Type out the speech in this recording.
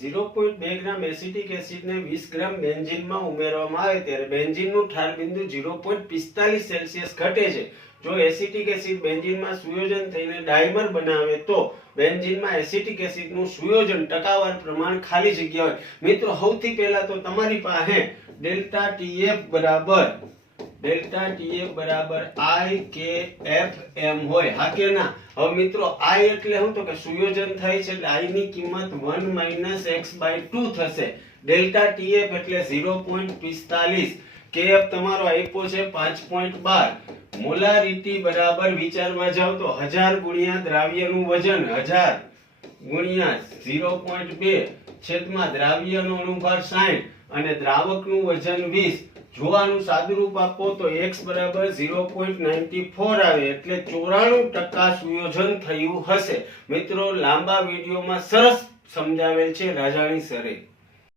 0.2 ગ્રામ acetic એસિડને 20 ગ્રામ બેન્ઝીનમાં ઉમેરવામાં આવે ત્યારે બેન્ઝીનનું ઠાર બિંદુ 0.45 સેલ્સિયસ ઘટે છે. જો એસિટિક એસિડ બેન્ઝીનમાં સુયોજન થઈને ડાઈમર બનાવે તો બેન્ઝીનમાં એસિટિક એસિડનું સુયોજન ટકાવાર પ્રમાણ ખાલી જગ્યા હોય. મિત્રો સૌથી પહેલા તો તમારી પાસે ડેલ્ટા ટીએફ બરાબર IKFM હોય. હા કે ના? હવે મિત્રો I એટલે શું? તો કે સુયોજન થાય છે એટલે I ની કિંમત 1 - x/2 થશે. ડેલ્ટા TF એટલે 0.45. KF તમારો આપ્યો છે 5.12. મોલારિટી બરાબર વિચારમાં જાવ તો 1000 ગુણ્યા દ્રાવ્યનું વજન 1000 ગુણ્યા 0.2 છેદમાં દ્રાવ્યનો અનુભાર 60 અને દ્રાવકનું વજન 20. જો આનું સાદુરૂપ આપો તો x બરાબર 0.94 આવે એટલે 94% સુયોજન થયું હશે. મિત્રો લાંબા વિડીયોમાં સરસ સમજાવેલ છે રાજાણી સરે.